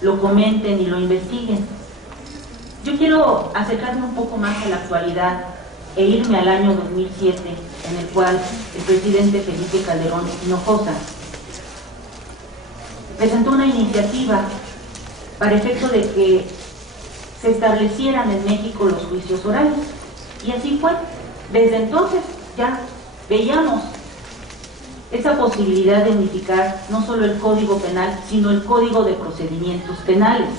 lo comenten y lo investiguen. Yo quiero acercarme un poco más a la actualidad e irme al año 2007, en el cual el presidente Felipe Calderón Hinojosa presentó una iniciativa para efecto de que se establecieran en México los juicios orales. Y así fue. Desde entonces ya veíamos esa posibilidad de unificar no solo el Código Penal, sino el Código de Procedimientos Penales,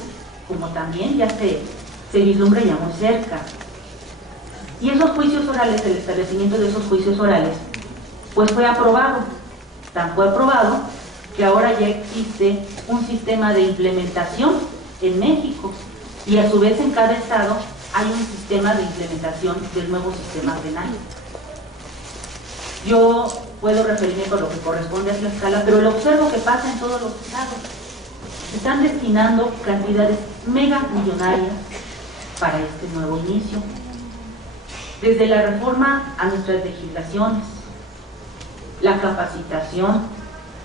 como también ya se vislumbra ya muy cerca. Y esos juicios orales, el establecimiento de esos juicios orales, pues fue aprobado. Tan fue aprobado que ahora ya existe un sistema de implementación en México, y a su vez en cada estado hay un sistema de implementación del nuevo sistema penal. Yo puedo referirme por lo que corresponde a Tlaxcala, pero lo observo que pasa en todos los estados. Se están destinando cantidades mega millonarias para este nuevo inicio. Desde la reforma a nuestras legislaciones, la capacitación,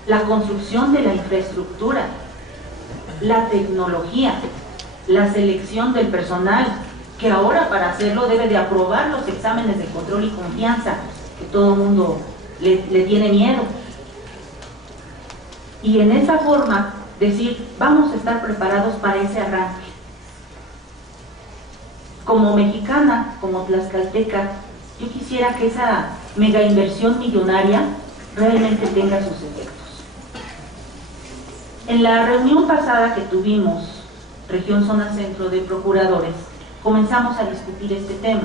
la construcción de la infraestructura, la tecnología, la selección del personal, que ahora para hacerlo debe de aprobar los exámenes de control y confianza, que todo el mundo le tiene miedo. Y en esa forma decir, vamos a estar preparados para ese arranque. Como mexicana, como tlaxcalteca, yo quisiera que esa mega inversión millonaria realmente tenga sus efectos. En la reunión pasada que tuvimos, Región Zona Centro de Procuradores, comenzamos a discutir este tema.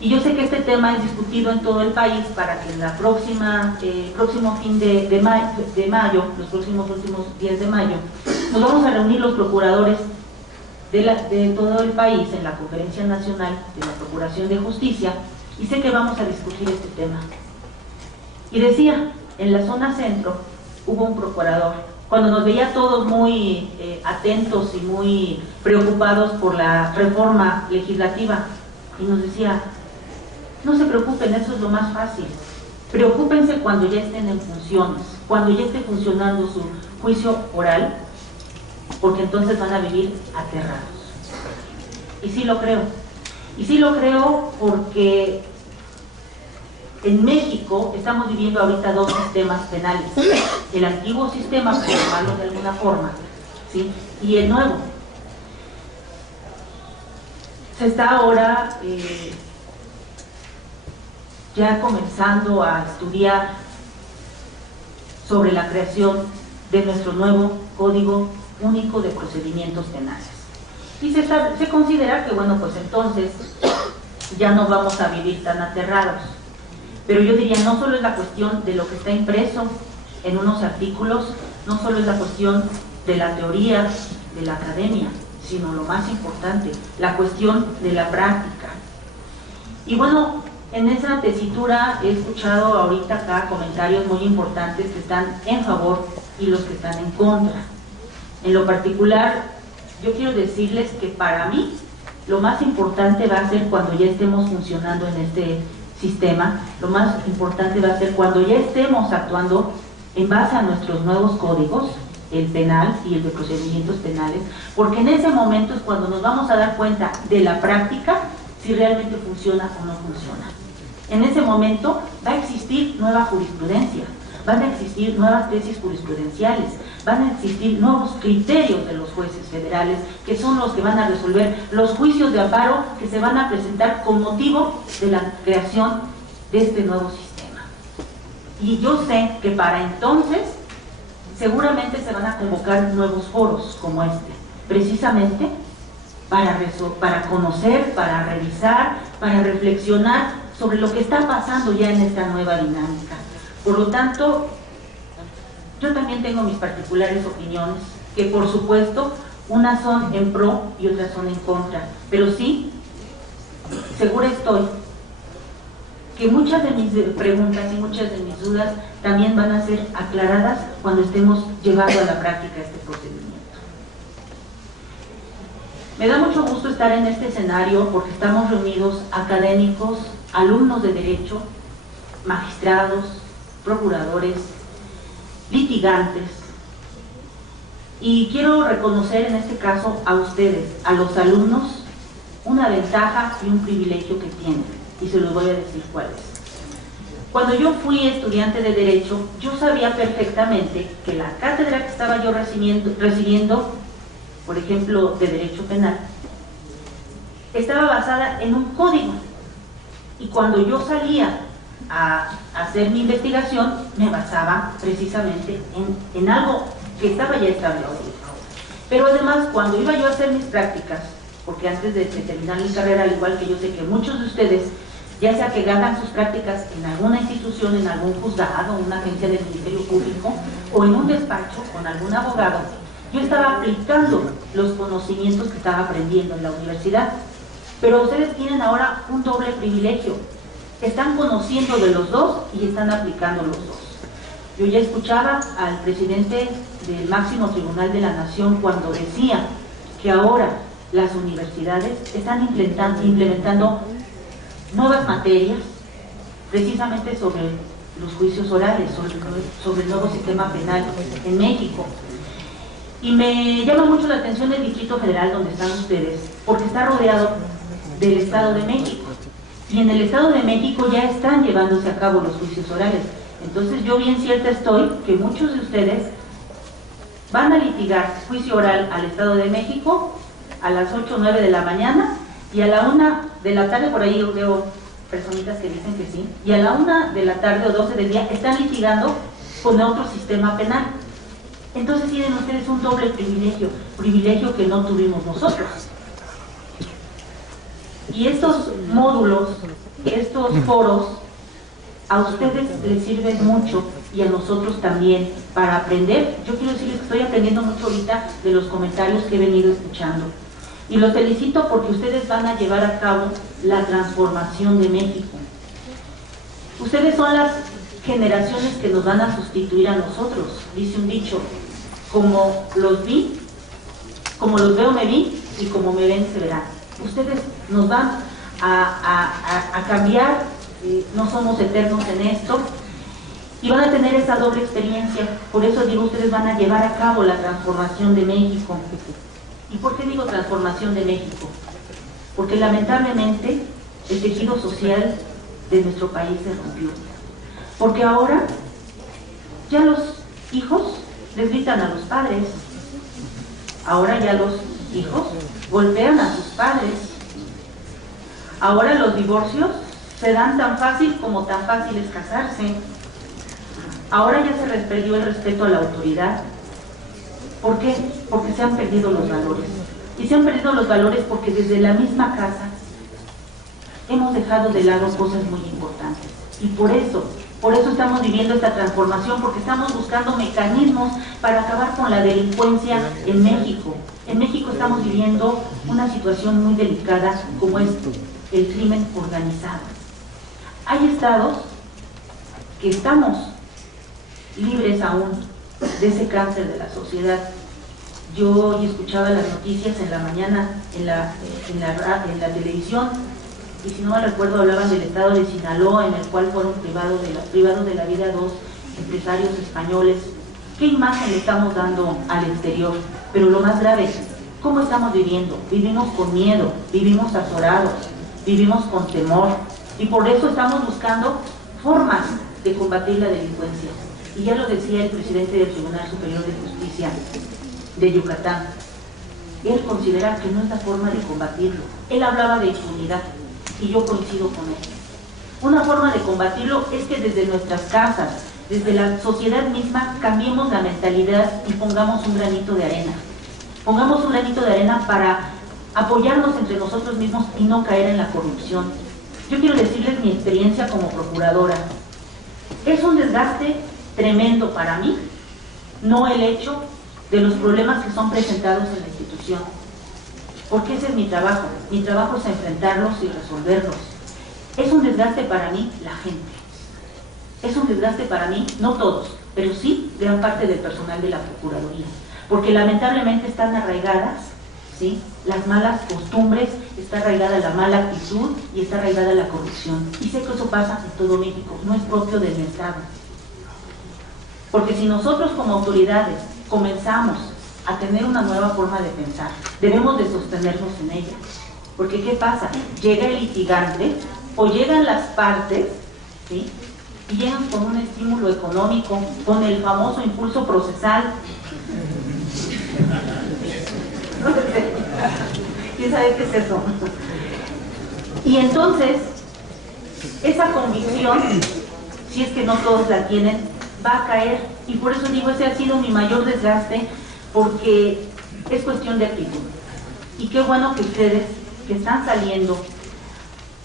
Y yo sé que este tema es discutido en todo el país para que en la próximo fin de mayo, los próximos últimos días de mayo, nos vamos a reunir los procuradores de todo el país en la Conferencia Nacional de la Procuración de Justicia, y sé que vamos a discutir este tema. Y decía, en la zona centro hubo un procurador, cuando nos veía todos muy atentos y muy preocupados por la reforma legislativa, y nos decía, no se preocupen, eso es lo más fácil, preocúpense cuando ya estén en funciones, cuando ya esté funcionando su juicio oral, porque entonces van a vivir aterrados. Y sí lo creo porque en México estamos viviendo ahorita dos sistemas penales, el antiguo sistema, por llamarlo de alguna forma, ¿sí?, y el nuevo. Se está ahora ya comenzando a estudiar sobre la creación de nuestro nuevo Código Único de Procedimientos Penales. Y se considera que, bueno, pues entonces ya no vamos a vivir tan aterrados. Pero yo diría, no solo es la cuestión de lo que está impreso en unos artículos, no solo es la cuestión de la teoría, de la academia, sino lo más importante, la cuestión de la práctica. Y bueno, en esa tesitura he escuchado ahorita acá comentarios muy importantes que están en favor y los que están en contra. En lo particular, yo quiero decirles que para mí lo más importante va a ser cuando ya estemos funcionando en este sistema, lo más importante va a ser cuando ya estemos actuando en base a nuestros nuevos códigos, el penal y el de procedimientos penales, porque en ese momento es cuando nos vamos a dar cuenta de la práctica, si realmente funciona o no funciona. En ese momento va a existir nueva jurisprudencia, van a existir nuevas tesis jurisprudenciales, van a existir nuevos criterios de los jueces federales, que son los que van a resolver los juicios de amparo que se van a presentar con motivo de la creación de este nuevo sistema. Y yo sé que para entonces seguramente se van a convocar nuevos foros como este, precisamente para conocer, para revisar, para reflexionar sobre lo que está pasando ya en esta nueva dinámica. Por lo tanto, yo también tengo mis particulares opiniones, que por supuesto, unas son en pro y otras son en contra, pero sí, segura estoy que muchas de mis preguntas y muchas de mis dudas también van a ser aclaradas cuando estemos llevando a la práctica este procedimiento. Me da mucho gusto estar en este escenario porque estamos reunidos académicos, alumnos de Derecho, magistrados, procuradores, litigantes, Y quiero reconocer en este caso a ustedes, a los alumnos, una ventaja y un privilegio que tienen, y se los voy a decir cuál es. Cuando yo fui estudiante de Derecho, yo sabía perfectamente que la cátedra que estaba yo recibiendo, por ejemplo, de Derecho Penal, estaba basada en un código. Y cuando yo salía a hacer mi investigación, me basaba precisamente en algo que estaba ya establecido. Pero además, cuando iba yo a hacer mis prácticas, porque antes de terminar mi carrera, al igual que yo sé que muchos de ustedes, ya sea que hagan sus prácticas en alguna institución, en algún juzgado, en una agencia del Ministerio Público, o en un despacho con algún abogado, yo estaba aplicando los conocimientos que estaba aprendiendo en la universidad. Pero ustedes tienen ahora un doble privilegio. Están conociendo de los dos y están aplicando los dos. Yo ya escuchaba al presidente del máximo tribunal de la Nación cuando decía que ahora las universidades están implementando nuevas materias precisamente sobre los juicios orales, sobre el nuevo sistema penal en México. Y me llama mucho la atención el Distrito Federal donde están ustedes, porque está rodeado del Estado de México. Y en el Estado de México ya están llevándose a cabo los juicios orales. Entonces yo bien cierta estoy que muchos de ustedes van a litigar juicio oral al Estado de México a las 8 o 9 de la mañana y a la 1 de la tarde, por ahí yo veo personitas que dicen que sí, y a la 1 de la tarde o 12 del día están litigando con otro sistema penal. Entonces tienen ustedes un doble privilegio que no tuvimos nosotros. Y estos módulos, estos foros, a ustedes les sirven mucho y a nosotros también para aprender. Yo quiero decirles que estoy aprendiendo mucho ahorita de los comentarios que he venido escuchando. Y los felicito porque ustedes van a llevar a cabo la transformación de México. Ustedes son las generaciones que nos van a sustituir a nosotros. Dice un dicho, como los veo me vi y como me ven se verán. Ustedes nos van a cambiar, no somos eternos en esto, y van a tener esa doble experiencia. Por eso digo, ustedes van a llevar a cabo la transformación de México. ¿Y por qué digo transformación de México? Porque lamentablemente el tejido social de nuestro país se rompió. Porque ahora ya los hijos les gritan a los padres, ahora ya los hijos golpean a sus padres, ahora los divorcios se dan tan fácil como tan fácil es casarse, ahora ya se les perdió el respeto a la autoridad. ¿Por qué? Porque se han perdido los valores. Y se han perdido los valores porque desde la misma casa hemos dejado de lado cosas muy importantes. Y por eso estamos viviendo esta transformación, porque estamos buscando mecanismos para acabar con la delincuencia en México. En México estamos viviendo una situación muy delicada como es el crimen organizado. Hay estados que estamos libres aún de ese cáncer de la sociedad. Yo hoy escuchaba las noticias en la mañana en la televisión, y si no me recuerdo hablaban del estado de Sinaloa, en el cual fueron privados de la vida dos empresarios españoles. ¿Qué imagen le estamos dando al exterior? Pero lo más grave, ¿cómo estamos viviendo? Vivimos con miedo, vivimos atorados, vivimos con temor, y por eso estamos buscando formas de combatir la delincuencia. Y ya lo decía el presidente del Tribunal Superior de Justicia de Yucatán, él considera que no es la forma de combatirlo. Él hablaba de impunidad y yo coincido con él. Una forma de combatirlo es que desde nuestras casas, desde la sociedad misma, cambiemos la mentalidad y pongamos un granito de arena. Pongamos un granito de arena para apoyarnos entre nosotros mismos y no caer en la corrupción. Yo quiero decirles mi experiencia como procuradora. Es un desgaste tremendo para mí, no el hecho de los problemas que son presentados en la institución, porque ese es mi trabajo es enfrentarlos y resolverlos. Es un desgaste para mí la gente, es un desgaste para mí, no todos, pero sí gran parte del personal de la Procuraduría, porque lamentablemente están arraigadas, ¿sí?, las malas costumbres, está arraigada la mala actitud y está arraigada la corrupción, y sé que eso pasa en todo México, no es propio del Estado. Porque si nosotros como autoridades comenzamos a tener una nueva forma de pensar, debemos de sostenernos en ella. Porque ¿qué pasa? Llega el litigante o llegan las partes, ¿sí?, y llegan con un estímulo económico, con el famoso impulso procesal. No sé, ¿quién sabe qué es eso? Y entonces, esa convicción, si es que no todos la tienen, va a caer. Y por eso digo, ese ha sido mi mayor desgaste, porque es cuestión de actitud. Y qué bueno que ustedes, que están saliendo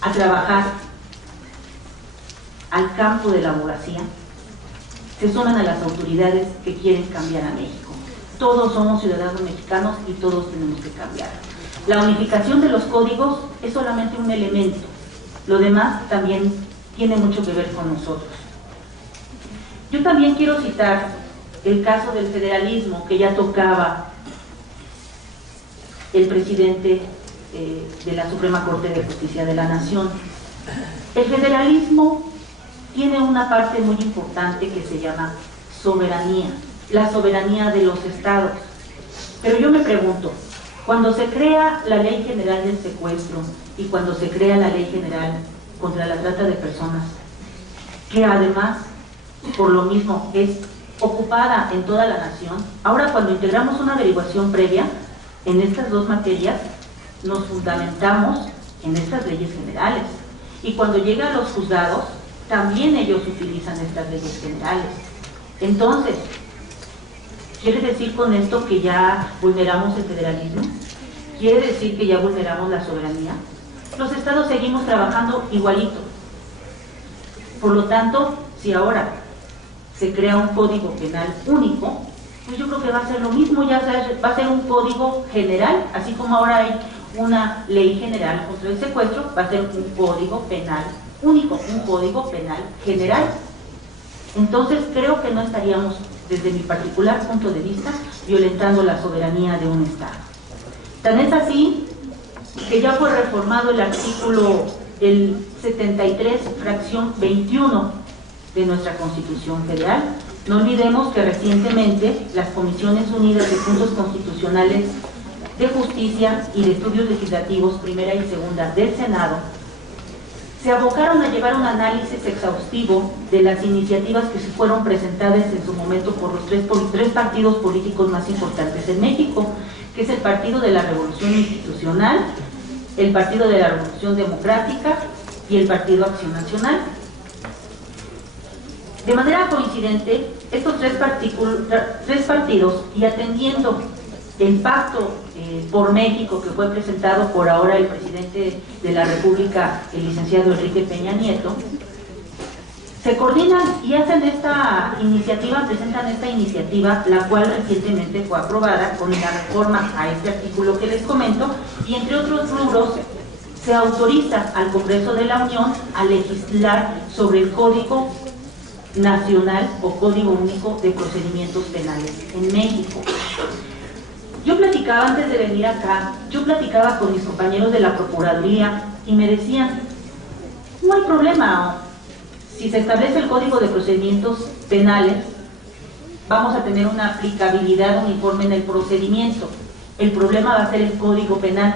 a trabajar al campo de la abogacía, se suman a las autoridades que quieren cambiar a México. Todos somos ciudadanos mexicanos y todos tenemos que cambiar. La unificación de los códigos es solamente un elemento. Lo demás también tiene mucho que ver con nosotros. Yo también quiero citar el caso del federalismo que ya tocaba el presidente de la Suprema Corte de Justicia de la Nación. El federalismo tiene una parte muy importante que se llama soberanía, la soberanía de los estados. Pero yo me pregunto, cuando se crea la Ley General del Secuestro y cuando se crea la Ley General contra la Trata de Personas, que además, por lo mismo, es ocupada en toda la nación, ahora cuando integramos una averiguación previa en estas dos materias, nos fundamentamos en estas leyes generales. Y cuando llega a los juzgados, también ellos utilizan estas leyes generales. Entonces, ¿quiere decir con esto que ya vulneramos el federalismo? ¿Quiere decir que ya vulneramos la soberanía? Los estados seguimos trabajando igualito. Por lo tanto, si ahora se crea un código penal único, pues yo creo que va a ser lo mismo, ya va a ser un código general, así como ahora hay una ley general contra el secuestro, va a ser un código penal único, un código penal general. Entonces creo que no estaríamos, desde mi particular punto de vista, violentando la soberanía de un estado. Tan es así que ya fue reformado el artículo el 73, fracción 21 de nuestra Constitución Federal. No olvidemos que recientemente las Comisiones Unidas de Puntos Constitucionales de Justicia y de Estudios Legislativos, primera y segunda del Senado, se abocaron a llevar un análisis exhaustivo de las iniciativas que se fueron presentadas en su momento por los tres partidos políticos más importantes en México, que es el Partido de la Revolución Institucional, el Partido de la Revolución Democrática y el Partido Acción Nacional. De manera coincidente, estos tres partidos, y atendiendo el pacto por México que fue presentado por ahora el presidente de la República, el licenciado Enrique Peña Nieto, se coordinan y hacen esta iniciativa, presentan esta iniciativa, la cual recientemente fue aprobada con la reforma a este artículo que les comento, y entre otros rubros se autoriza al Congreso de la Unión a legislar sobre el Código Nacional o Código Único de Procedimientos Penales en México. Yo platicaba, antes de venir acá, con mis compañeros de la Procuraduría y me decían, no hay problema, si se establece el Código de Procedimientos Penales, vamos a tener una aplicabilidad uniforme en el procedimiento. El problema va a ser el Código Penal,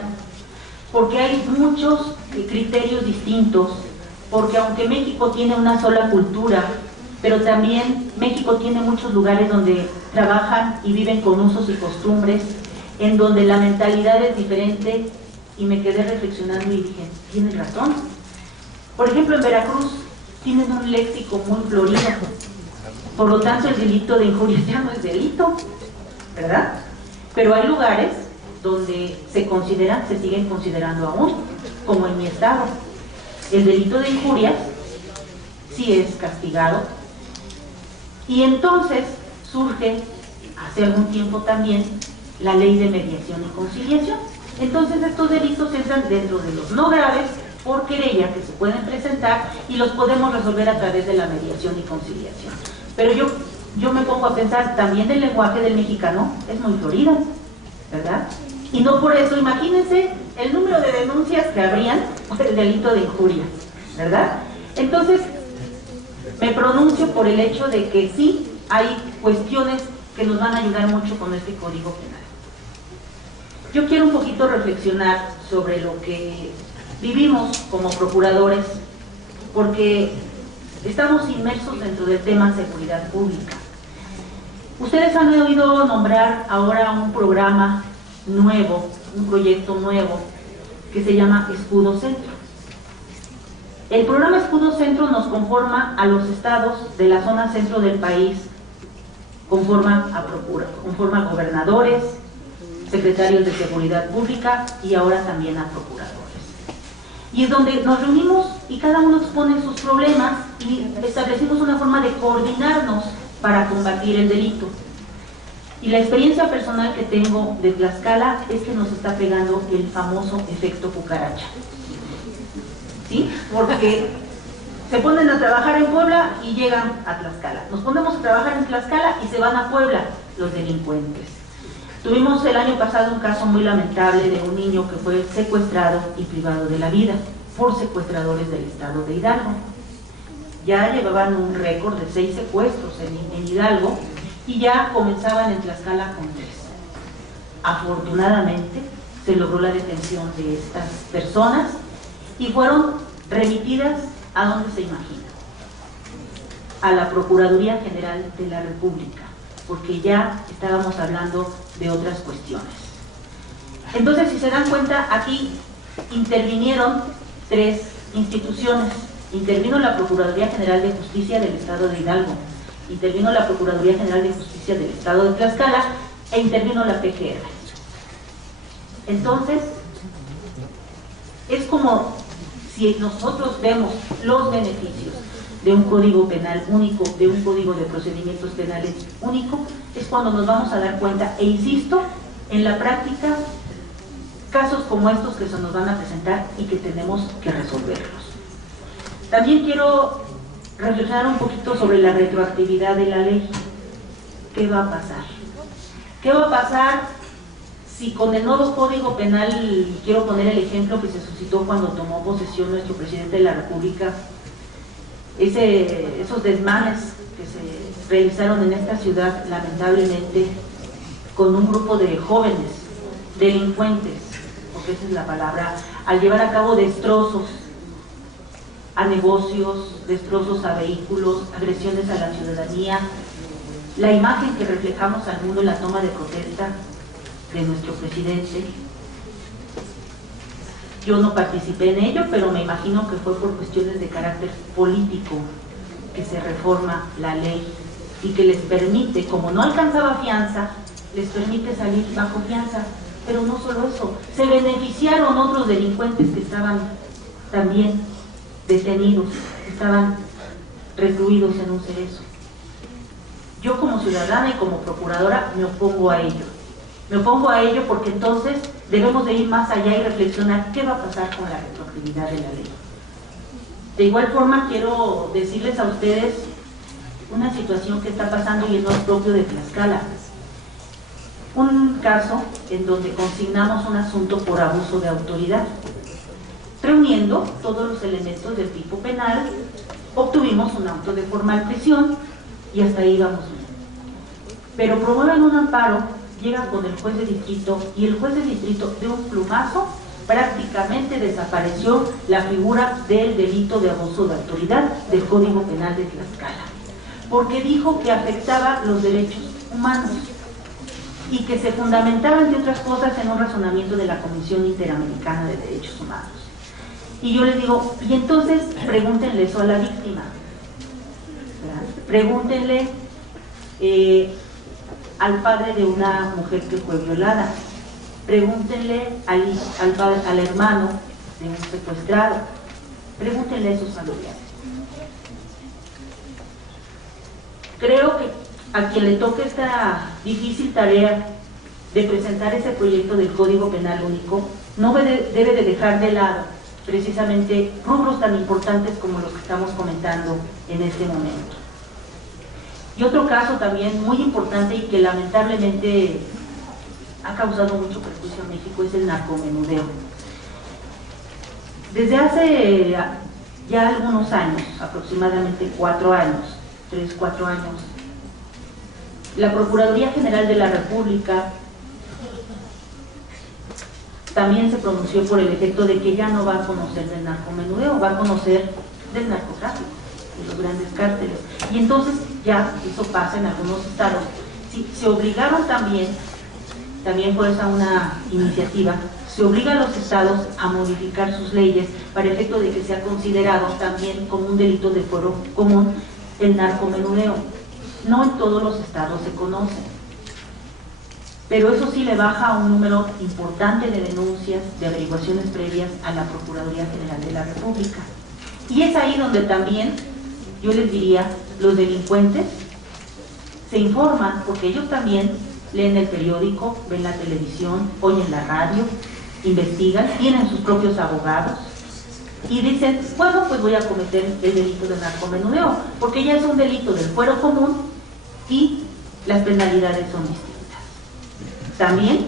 porque hay muchos criterios distintos, porque aunque México tiene una sola cultura, pero también México tiene muchos lugares donde trabajan y viven con usos y costumbres, en donde la mentalidad es diferente, y me quedé reflexionando y dije, tienen razón. Por ejemplo, en Veracruz tienen un léxico muy florido, por lo tanto el delito de injuria ya no es delito, ¿verdad? Pero hay lugares donde se siguen considerando aún, como en mi estado. El delito de injurias sí es castigado. Y entonces surge, hace algún tiempo también, la ley de mediación y conciliación. Entonces estos delitos entran dentro de los no graves por querella que se pueden presentar y los podemos resolver a través de la mediación y conciliación. Pero yo me pongo a pensar, también el lenguaje del mexicano es muy florido, ¿verdad? Y no por eso, imagínense el número de denuncias que habrían por el delito de injuria, ¿verdad? Entonces, me pronuncio por el hecho de que sí hay cuestiones que nos van a ayudar mucho con este Código Penal. Yo quiero un poquito reflexionar sobre lo que vivimos como procuradores, porque estamos inmersos dentro del tema seguridad pública. Ustedes han oído nombrar ahora un programa nuevo, un proyecto nuevo, que se llama Escudo Centro. El programa Escudo Centro nos conforma a los estados de la zona centro del país, conforma a gobernadores, secretarios de seguridad pública y ahora también a procuradores. Y es donde nos reunimos y cada uno expone sus problemas y establecimos una forma de coordinarnos para combatir el delito. Y la experiencia personal que tengo de Tlaxcala es que nos está pegando el famoso efecto cucaracha. ¿Sí? Porque se ponen a trabajar en Puebla y llegan a Tlaxcala. Nos ponemos a trabajar en Tlaxcala y se van a Puebla los delincuentes. Tuvimos el año pasado un caso muy lamentable de un niño que fue secuestrado y privado de la vida por secuestradores del estado de Hidalgo. Ya llevaban un récord de 6 secuestros en Hidalgo y ya comenzaban en Tlaxcala con 3. Afortunadamente se logró la detención de estas personas y fueron remitidas a donde se imagina, a la Procuraduría General de la República, porque ya estábamos hablando de otras cuestiones. Entonces, si se dan cuenta, aquí intervinieron 3 instituciones. Intervino la Procuraduría General de Justicia del Estado de Hidalgo, intervino la Procuraduría General de Justicia del Estado de Tlaxcala e intervino la PGR. Entonces, es como si nosotros vemos los beneficios de un código penal único, de un código de procedimientos penales único, es cuando nos vamos a dar cuenta, e insisto, en la práctica, casos como estos que se nos van a presentar y que tenemos que resolverlos. También quiero reflexionar un poquito sobre la retroactividad de la ley. ¿Qué va a pasar? ¿Qué va a pasar si con el nuevo Código Penal, quiero poner el ejemplo que se suscitó cuando tomó posesión nuestro presidente de la República, esos desmanes que se realizaron en esta ciudad, lamentablemente, con un grupo de jóvenes, delincuentes, porque esa es la palabra, al llevar a cabo destrozos a negocios, destrozos a vehículos, agresiones a la ciudadanía, la imagen que reflejamos al mundo en la toma de protesta de nuestro presidente. Yo no participé en ello, pero me imagino que fue por cuestiones de carácter político que se reforma la ley y que les permite, como no alcanzaba fianza, les permite salir bajo fianza. Pero no solo eso, se beneficiaron otros delincuentes que estaban también detenidos, estaban recluidos en un cerezo. Yo como ciudadana y como procuradora me opongo a ello. Me opongo a ello porque entonces debemos de ir más allá y reflexionar qué va a pasar con la retroactividad de la ley. De igual forma quiero decirles a ustedes una situación que está pasando y no es propio de Tlaxcala. Un caso en donde consignamos un asunto por abuso de autoridad. Reuniendo todos los elementos del tipo penal, obtuvimos un auto de formal prisión y hasta ahí vamos bien. Pero promueven un amparo, llegan con el juez de distrito y el juez de distrito de un plumazo prácticamente desapareció la figura del delito de abuso de autoridad del Código Penal de Tlaxcala, porque dijo que afectaba los derechos humanos y que se fundamentaba, entre otras cosas, en un razonamiento de la Comisión Interamericana de Derechos Humanos. Y yo les digo, y entonces pregúntenle eso a la víctima, ¿verdad? Pregúntenle al padre de una mujer que fue violada, pregúntenle al hermano de un secuestrado, pregúntenle a sus familiares. Creo que a quien le toque esta difícil tarea de presentar ese proyecto del Código Penal único, no debe de dejar de lado precisamente rubros tan importantes como los que estamos comentando en este momento. Y otro caso también muy importante y que lamentablemente ha causado mucho perjuicio a México es el narcomenudeo. Desde hace ya algunos años, aproximadamente 4 años, 3-4 años, la Procuraduría General de la República también se pronunció por el efecto de que ya no va a conocer del narcomenudeo, va a conocer del narcotráfico, de los grandes cárteles. Y entonces ya eso pasa en algunos estados. Sí, se obligaron también fue esa una iniciativa, se obliga a los estados a modificar sus leyes para efecto de que sea considerado también como un delito de fuero común el narcomenudeo. No en todos los estados se conoce, pero eso sí le baja a un número importante de denuncias, de averiguaciones previas a la Procuraduría General de la República. Y es ahí donde también, yo les diría, los delincuentes se informan, porque ellos también leen el periódico, ven la televisión, oyen la radio, investigan, tienen sus propios abogados y dicen, bueno, pues voy a cometer el delito de narcomenudeo, porque ya es un delito del fuero común y las penalidades son distintas. También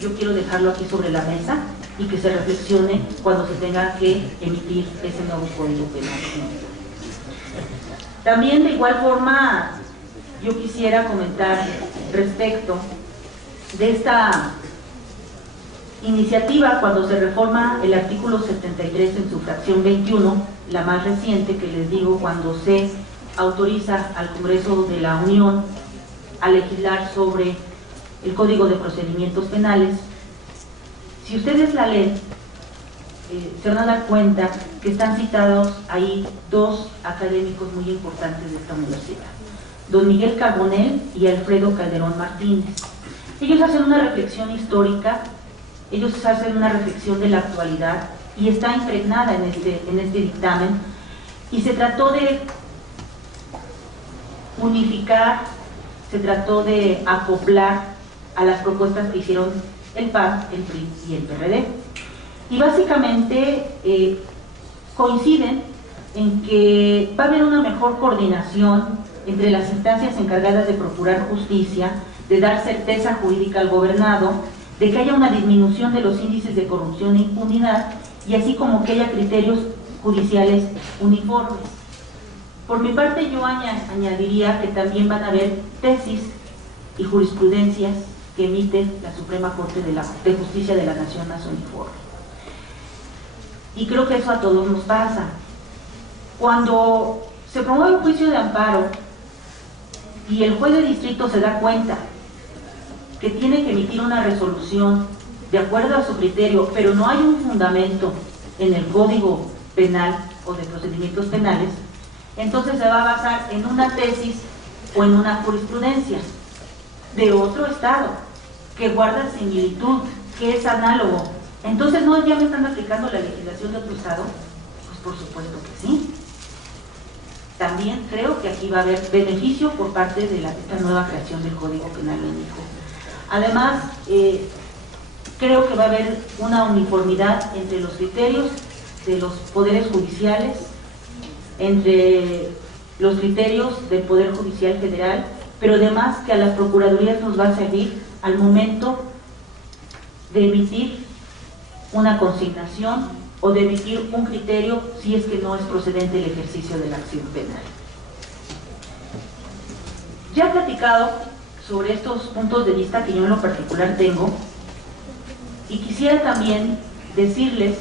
yo quiero dejarlo aquí sobre la mesa y que se reflexione cuando se tenga que emitir ese nuevo Código Penal. También de igual forma yo quisiera comentar respecto de esta iniciativa cuando se reforma el artículo 73 en su fracción 21, la más reciente, que les digo, cuando se autoriza al Congreso de la Unión a legislar sobre el Código de Procedimientos Penales. Si ustedes la leen, se van a dar cuenta que están citados ahí dos académicos muy importantes de esta universidad, don Miguel Carbonell y Alfredo Calderón Martínez. Ellos hacen una reflexión histórica, ellos hacen una reflexión de la actualidad y está impregnada en este dictamen, y se trató de unificar, se trató de acoplar a las propuestas que hicieron el PAN, el PRI y el PRD. Y básicamente coinciden en que va a haber una mejor coordinación entre las instancias encargadas de procurar justicia, de dar certeza jurídica al gobernado, de que haya una disminución de los índices de corrupción e impunidad, y así como que haya criterios judiciales uniformes. Por mi parte yo añadiría que también van a haber tesis y jurisprudencias que emite la Suprema Corte de Justicia de la Nación más uniforme. Y creo que eso a todos nos pasa. Cuando se promueve un juicio de amparo y el juez de distrito se da cuenta que tiene que emitir una resolución de acuerdo a su criterio, pero no hay un fundamento en el Código Penal o de Procedimientos Penales, entonces se va a basar en una tesis o en una jurisprudencia de otro estado que guarda similitud, que es análogo. Entonces, ¿no ya me están aplicando la legislación de otro estado? Pues por supuesto que sí. También creo que aquí va a haber beneficio por parte de esta nueva creación del Código Penal en México. Además, creo que va a haber una uniformidad entre los criterios de los poderes judiciales, entre los criterios del Poder Judicial Federal, pero además que a las procuradurías nos va a servir al momento de emitir una consignación o de emitir un criterio si es que no es procedente el ejercicio de la acción penal. Ya he platicado sobre estos puntos de vista que yo en lo particular tengo, y quisiera también decirles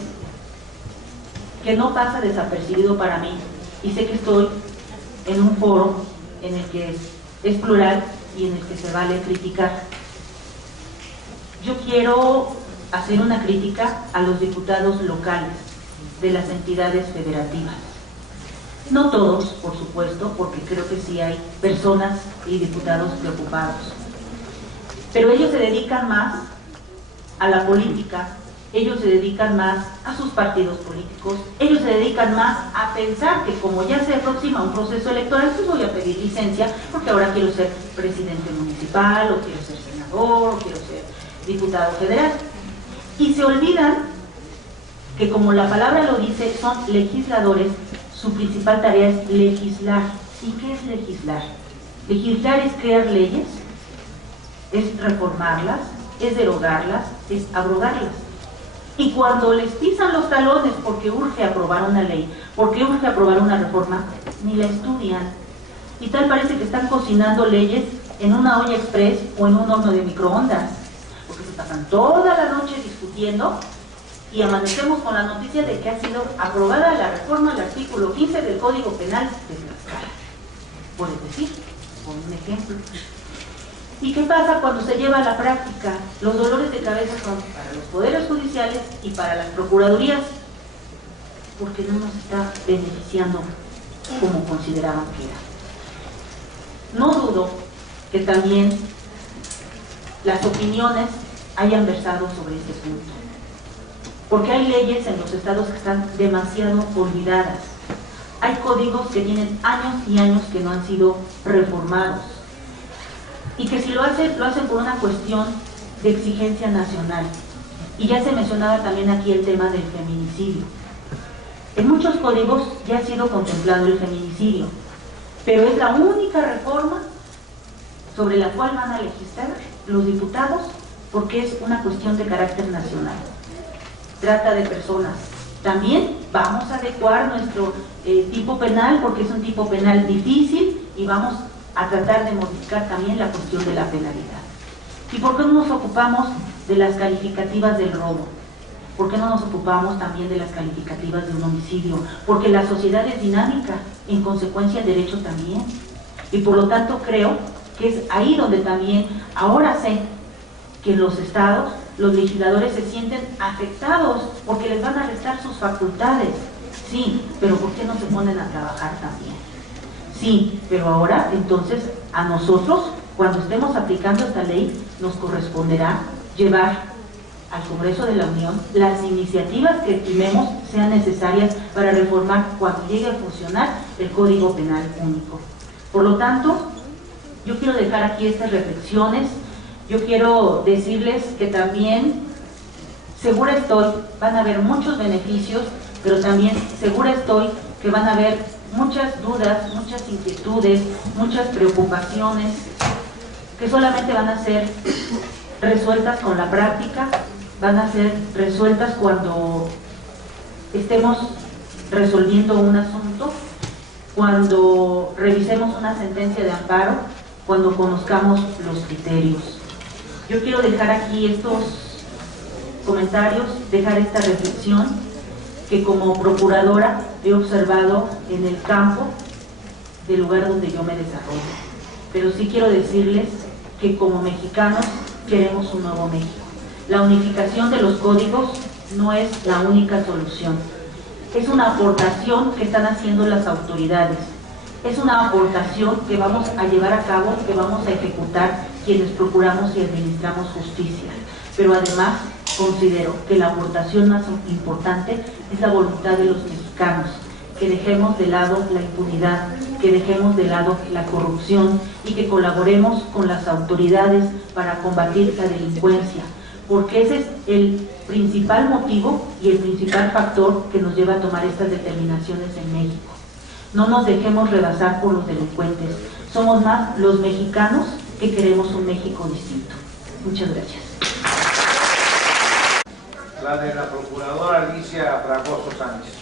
que no pasa desapercibido para mí, y sé que estoy en un foro en el que es plural y en el que se vale criticar. Yo quiero hacer una crítica a los diputados locales de las entidades federativas. No todos, por supuesto, porque creo que sí hay personas y diputados preocupados, pero ellos se dedican más a la política, ellos se dedican más a sus partidos políticos, ellos se dedican más a pensar que como ya se aproxima un proceso electoral, pues voy a pedir licencia porque ahora quiero ser presidente municipal, o quiero ser senador, o quiero ser diputado federal. Y se olvidan que, como la palabra lo dice, son legisladores, su principal tarea es legislar. ¿Y qué es legislar? Legislar es crear leyes, es reformarlas, es derogarlas, es abrogarlas. Y cuando les pisan los talones porque urge aprobar una ley, porque urge aprobar una reforma, ni la estudian. Y tal parece que están cocinando leyes en una olla express o en un horno de microondas, porque se pasan toda la noche discutiendo diciendo y amanecemos con la noticia de que ha sido aprobada la reforma al artículo 15 del Código Penal de Tlaxcala, por decir, por un ejemplo. ¿Y qué pasa cuando se lleva a la práctica? Los dolores de cabeza son para los poderes judiciales y para las procuradurías, porque no nos está beneficiando como consideraban que era. No dudo que también las opiniones hayan versado sobre este punto, porque hay leyes en los estados que están demasiado olvidadas. Hay códigos que tienen años y años que no han sido reformados, y que si lo hacen por una cuestión de exigencia nacional. Y ya se mencionaba también aquí el tema del feminicidio. En muchos códigos ya ha sido contemplado el feminicidio, pero es la única reforma sobre la cual van a legislar los diputados, porque es una cuestión de carácter nacional. Trata de personas. También vamos a adecuar nuestro tipo penal, porque es un tipo penal difícil, y vamos a tratar de modificar también la cuestión de la penalidad. ¿Y por qué no nos ocupamos de las calificativas del robo? ¿Por qué no nos ocupamos también de las calificativas de un homicidio? Porque la sociedad es dinámica, en consecuencia el derecho también. Y por lo tanto creo que es ahí donde también, ahora sé que en los estados, los legisladores se sienten afectados porque les van a restar sus facultades. Sí, pero ¿por qué no se ponen a trabajar también? Sí, pero ahora entonces a nosotros, cuando estemos aplicando esta ley, nos corresponderá llevar al Congreso de la Unión las iniciativas que estimemos sean necesarias para reformar cuando llegue a funcionar el Código Penal único. Por lo tanto, yo quiero dejar aquí estas reflexiones. Yo quiero decirles que también, segura estoy, van a haber muchos beneficios, pero también segura estoy que van a haber muchas dudas, muchas inquietudes, muchas preocupaciones que solamente van a ser resueltas con la práctica, van a ser resueltas cuando estemos resolviendo un asunto, cuando revisemos una sentencia de amparo, cuando conozcamos los criterios. Yo quiero dejar aquí estos comentarios, dejar esta reflexión que como procuradora he observado en el campo del lugar donde yo me desarrollo. Pero sí quiero decirles que como mexicanos queremos un nuevo México. La unificación de los códigos no es la única solución. Es una aportación que están haciendo las autoridades. Es una aportación que vamos a llevar a cabo, que vamos a ejecutar quienes procuramos y administramos justicia. Pero además considero que la aportación más importante es la voluntad de los mexicanos, que dejemos de lado la impunidad, que dejemos de lado la corrupción y que colaboremos con las autoridades para combatir la delincuencia, porque ese es el principal motivo y el principal factor que nos lleva a tomar estas determinaciones en México. No nos dejemos rebasar por los delincuentes, somos más los mexicanos que queremos un México distinto. Muchas gracias. La de la procuradora Alicia Fragoso Sánchez.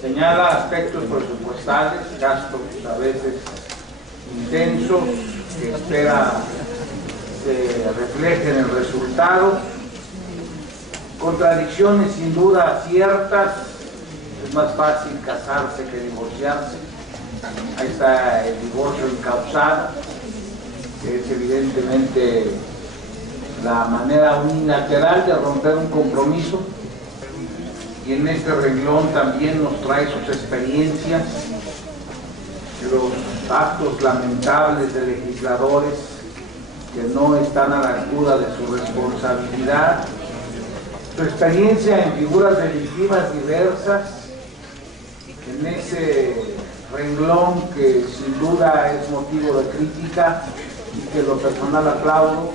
Señala aspectos presupuestales, gastos a veces intensos, que espera se reflejen en el resultado, contradicciones sin duda ciertas. Es más fácil casarse que divorciarse. Ahí está el divorcio encausado, que es evidentemente la manera unilateral de romper un compromiso, y en este renglón también nos trae sus experiencias, los actos lamentables de legisladores que no están a la altura de su responsabilidad, su experiencia en figuras delictivas diversas, en ese renglón que sin duda es motivo de crítica y que lo personal aplaudo,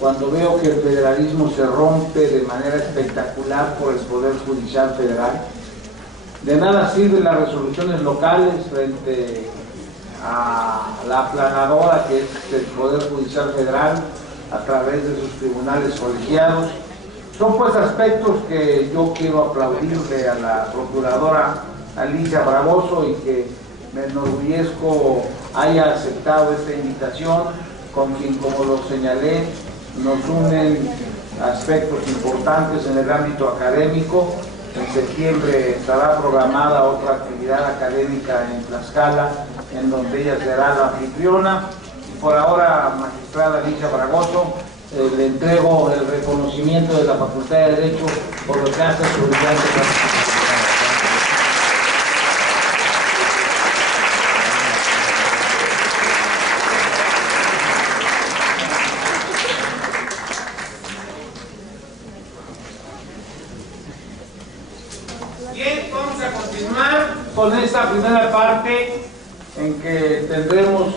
cuando veo que el federalismo se rompe de manera espectacular por el Poder Judicial Federal. De nada sirven las resoluciones locales frente a la aplanadora que es el Poder Judicial Federal a través de sus tribunales colegiados. Son pues aspectos que yo quiero aplaudirle a la procuradora Alicia Fragoso, y que me enorgullezco haya aceptado esta invitación, con quien, como lo señalé, nos unen aspectos importantes en el ámbito académico. En septiembre estará programada otra actividad académica en Tlaxcala, en donde ella será la anfitriona. Y por ahora, magistrada Alicia Fragoso, le entrego el reconocimiento de la Facultad de Derecho por lo que hace a su brillante participación. Bien, vamos a continuar Con esta primera parte en que tendremos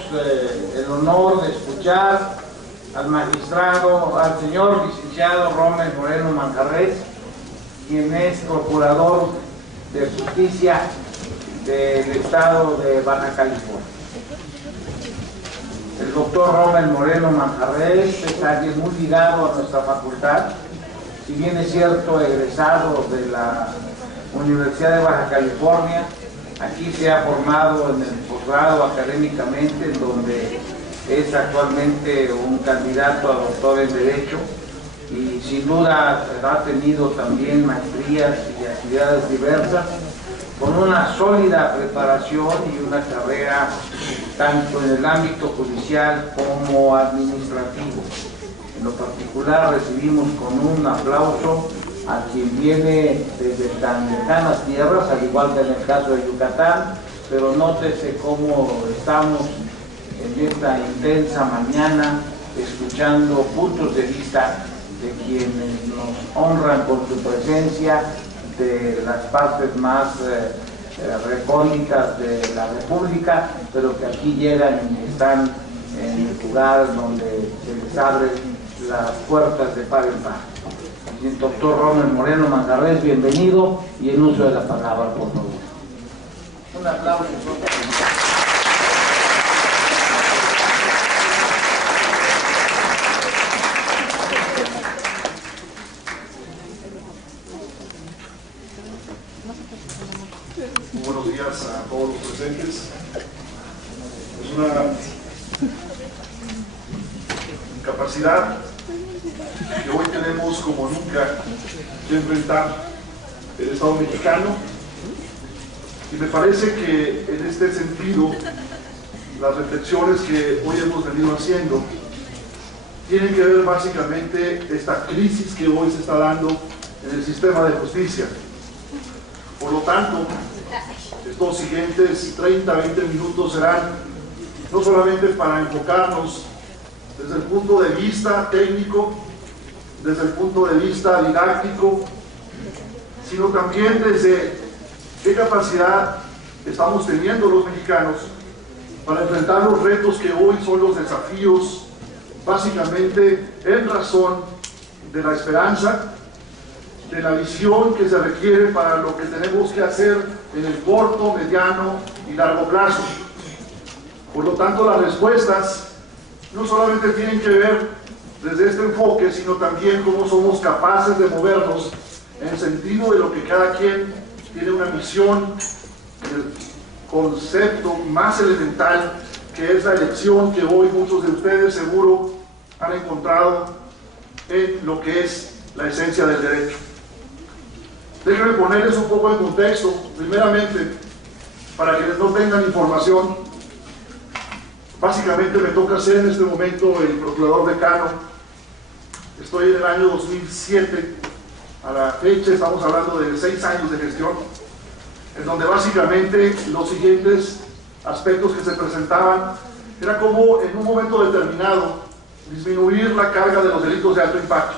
el honor de escuchar al magistrado, al señor licenciado Rommel Moreno Manjarres, quien es procurador de justicia del estado de Baja California. El doctor Rommel Moreno Manjarres es alguien muy ligado a nuestra facultad, si bien es cierto egresado de la Universidad de Baja California. Aquí se ha formado en el posgrado académicamente, en donde es actualmente un candidato a doctor en Derecho, y sin duda ha tenido también maestrías y actividades diversas, con una sólida preparación y una carrera tanto en el ámbito judicial como administrativo. En lo particular recibimos con un aplauso a quien viene desde tan lejanas tierras, al igual que en el caso de Yucatán, pero nótese cómo estamos en esta intensa mañana escuchando puntos de vista de quienes nos honran con su presencia de las partes más recónditas de la República, pero que aquí llegan y están en el lugar donde se les abren las puertas de par en par. El doctor Rommel Moreno Manjarres, bienvenido, y en uso de la palabra, por favor. Un aplauso. Muy buenos días a todos los presentes. Es una capacidad que hoy tenemos como nunca que enfrentar el Estado mexicano, y me parece que en este sentido las reflexiones que hoy hemos venido haciendo tienen que ver básicamente esta crisis que hoy se está dando en el sistema de justicia. Por lo tanto, estos siguientes 30-20 minutos serán no solamente para enfocarnos desde el punto de vista técnico, desde el punto de vista didáctico, sino también desde qué capacidad estamos teniendo los mexicanos para enfrentar los retos que hoy son los desafíos, básicamente en razón de la esperanza, de la visión que se requiere para lo que tenemos que hacer en el corto, mediano y largo plazo. Por lo tanto, las respuestas no solamente tienen que ver desde este enfoque, sino también cómo somos capaces de movernos en el sentido de lo que cada quien tiene una misión, el concepto más elemental, que es la elección que hoy muchos de ustedes seguro han encontrado en lo que es la esencia del derecho. Déjenme ponerles un poco en contexto, primeramente, para quienes no tengan información. Básicamente me toca ser en este momento el procurador decano. Estoy en el año 2007, a la fecha estamos hablando de 6 años de gestión, en donde básicamente los siguientes aspectos que se presentaban era como en un momento determinado disminuir la carga de los delitos de alto impacto.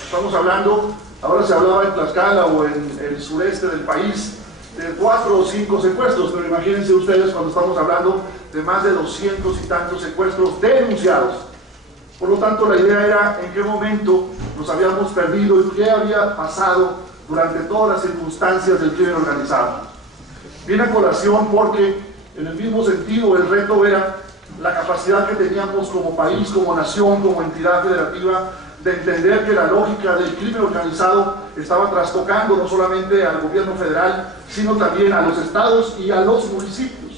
Estamos hablando, ahora se hablaba en Tlaxcala o en el sureste del país, de 4 o 5 secuestros, pero imagínense ustedes cuando estamos hablando de más de 200 y tantos secuestros denunciados. Por lo tanto, la idea era en qué momento nos habíamos perdido y qué había pasado durante todas las circunstancias del crimen organizado. Viene a colación porque, en el mismo sentido, el reto era la capacidad que teníamos como país, como nación, como entidad federativa, de entender que la lógica del crimen organizado estaba trastocando no solamente al gobierno federal, sino también a los estados y a los municipios.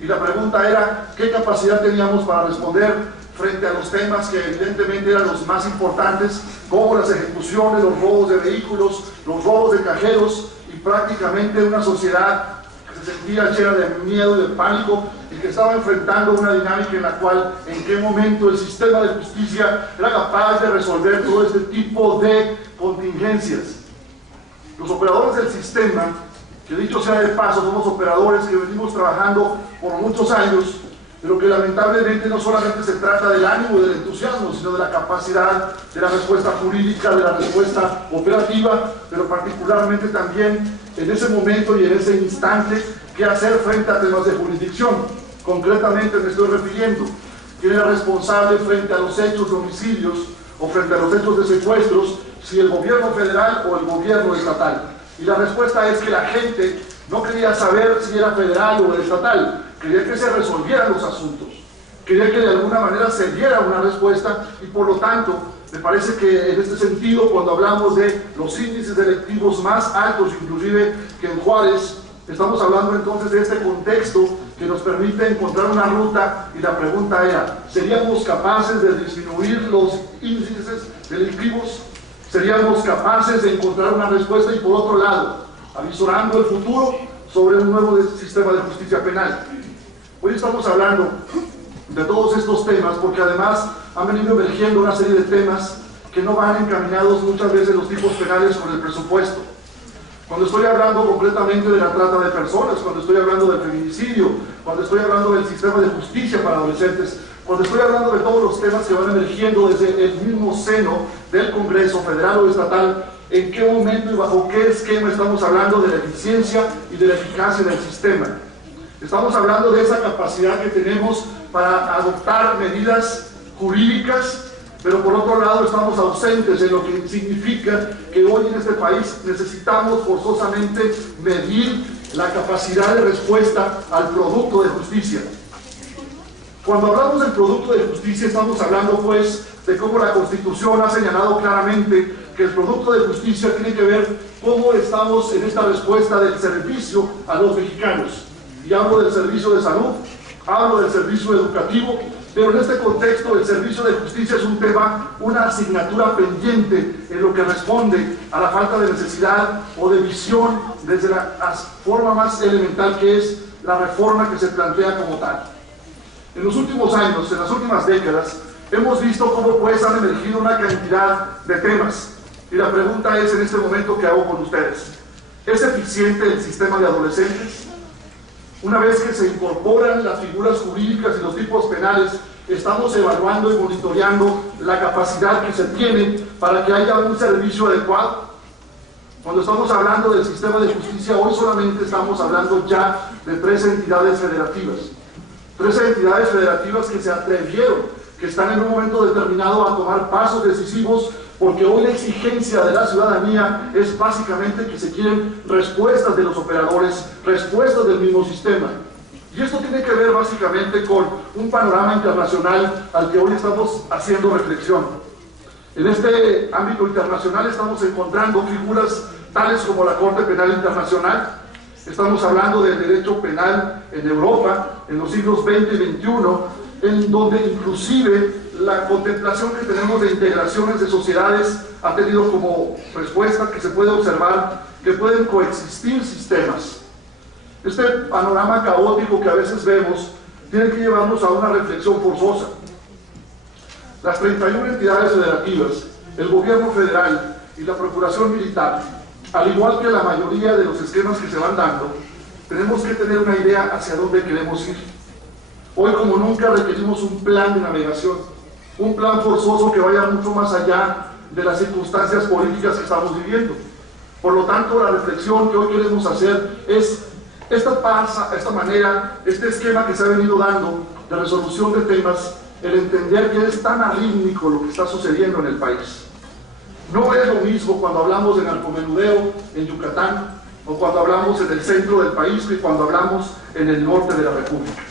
Y la pregunta era, ¿qué capacidad teníamos para responder frente a los temas que evidentemente eran los más importantes, como las ejecuciones, los robos de vehículos, los robos de cajeros, y prácticamente una sociedad que se sentía llena de miedo y de pánico, y que estaba enfrentando una dinámica en la cual, en qué momento el sistema de justicia era capaz de resolver todo este tipo de contingencias. Los operadores del sistema, que dicho sea de paso, somos operadores que venimos trabajando por muchos años, pero que lamentablemente no solamente se trata del ánimo y del entusiasmo, sino de la capacidad de la respuesta jurídica, de la respuesta operativa, pero particularmente también en ese momento y en ese instante, qué hacer frente a temas de jurisdicción. Concretamente me estoy refiriendo, quién era responsable frente a los hechos de homicidios o frente a los hechos de secuestros, si el gobierno federal o el gobierno estatal. Y la respuesta es que la gente no quería saber si era federal o estatal, quería que se resolvieran los asuntos, quería que de alguna manera se diera una respuesta, y por lo tanto, me parece que en este sentido, cuando hablamos de los índices delictivos más altos, inclusive que en Juárez, estamos hablando entonces de este contexto que nos permite encontrar una ruta, y la pregunta era, ¿seríamos capaces de disminuir los índices delictivos? ¿Seríamos capaces de encontrar una respuesta? Y por otro lado, avisorando el futuro sobre un nuevo sistema de justicia penal. Hoy estamos hablando de todos estos temas porque además han venido emergiendo una serie de temas que no van encaminados muchas veces los tipos penales con el presupuesto. Cuando estoy hablando concretamente de la trata de personas, cuando estoy hablando del feminicidio, cuando estoy hablando del sistema de justicia para adolescentes, cuando estoy hablando de todos los temas que van emergiendo desde el mismo seno del Congreso federal o estatal, ¿en qué momento y bajo qué esquema estamos hablando de la eficiencia y de la eficacia del sistema? Estamos hablando de esa capacidad que tenemos para adoptar medidas jurídicas, pero por otro lado estamos ausentes en lo que significa que hoy en este país necesitamos forzosamente medir la capacidad de respuesta al producto de justicia. Cuando hablamos del producto de justicia estamos hablando pues de cómo la Constitución ha señalado claramente que el producto de justicia tiene que ver cómo estamos en esta respuesta del servicio a los mexicanos. Y hablo del servicio de salud, hablo del servicio educativo, pero en este contexto el servicio de justicia es un tema, una asignatura pendiente en lo que responde a la falta de necesidad o de visión desde la forma más elemental que es la reforma que se plantea como tal. En los últimos años, en las últimas décadas, hemos visto cómo pues han emergido una cantidad de temas. Y la pregunta es en este momento que hago con ustedes, ¿es eficiente el sistema de adolescentes? Una vez que se incorporan las figuras jurídicas y los tipos penales, estamos evaluando y monitoreando la capacidad que se tiene para que haya un servicio adecuado. Cuando estamos hablando del sistema de justicia, hoy solamente estamos hablando ya de 3 entidades federativas. 3 entidades federativas que se atrevieron, que están en un momento determinado a tomar pasos decisivos, porque hoy la exigencia de la ciudadanía es básicamente que se quieren respuestas de los operadores, respuestas del mismo sistema. Y esto tiene que ver básicamente con un panorama internacional al que hoy estamos haciendo reflexión. En este ámbito internacional estamos encontrando figuras tales como la Corte Penal Internacional. Estamos hablando del derecho penal en Europa, en los siglos XX y XXI, en donde inclusive la contemplación que tenemos de integraciones de sociedades ha tenido como respuesta que se puede observar que pueden coexistir sistemas. Este panorama caótico que a veces vemos tiene que llevarnos a una reflexión forzosa. Las 31 entidades federativas, el gobierno federal y la Procuración Militar, al igual que la mayoría de los esquemas que se van dando, tenemos que tener una idea hacia dónde queremos ir. Hoy como nunca requerimos un plan de navegación, un plan forzoso que vaya mucho más allá de las circunstancias políticas que estamos viviendo. Por lo tanto, la reflexión que hoy queremos hacer es esta manera, este esquema que se ha venido dando de resolución de temas, el entender que es tan arrítmico lo que está sucediendo en el país. No es lo mismo cuando hablamos de narcomenudeo en Yucatán o cuando hablamos en el centro del país que cuando hablamos en el norte de la República.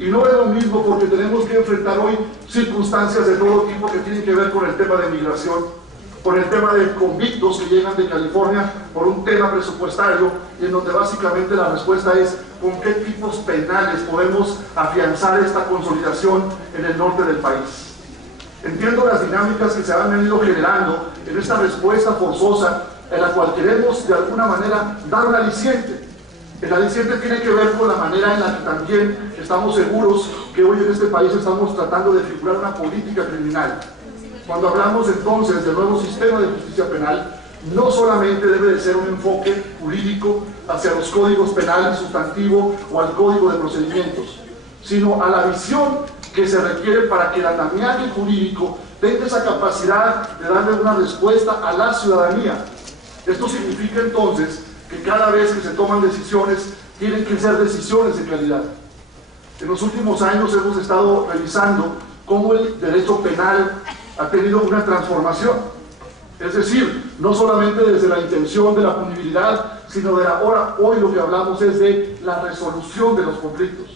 Y no es lo mismo porque tenemos que enfrentar hoy circunstancias de todo tipo que tienen que ver con el tema de migración, con el tema de convictos que llegan de California por un tema presupuestario, y en donde básicamente la respuesta es con qué tipos penales podemos afianzar esta consolidación en el norte del país. Entiendo las dinámicas que se han venido generando en esta respuesta forzosa, en la cual queremos de alguna manera dar un aliciente. El aliciente tiene que ver con la manera en la que también estamos seguros que hoy en este país estamos tratando de figurar una política criminal. Cuando hablamos entonces del nuevo sistema de justicia penal, no solamente debe de ser un enfoque jurídico hacia los códigos penal y sustantivo o al código de procedimientos, sino a la visión que se requiere para que el andamiaje jurídico tenga esa capacidad de darle una respuesta a la ciudadanía. Esto significa entonces que cada vez que se toman decisiones, tienen que ser decisiones de calidad. En los últimos años hemos estado revisando cómo el derecho penal ha tenido una transformación. Es decir, no solamente desde la intención de la punibilidad, sino de ahora, hoy lo que hablamos es de la resolución de los conflictos.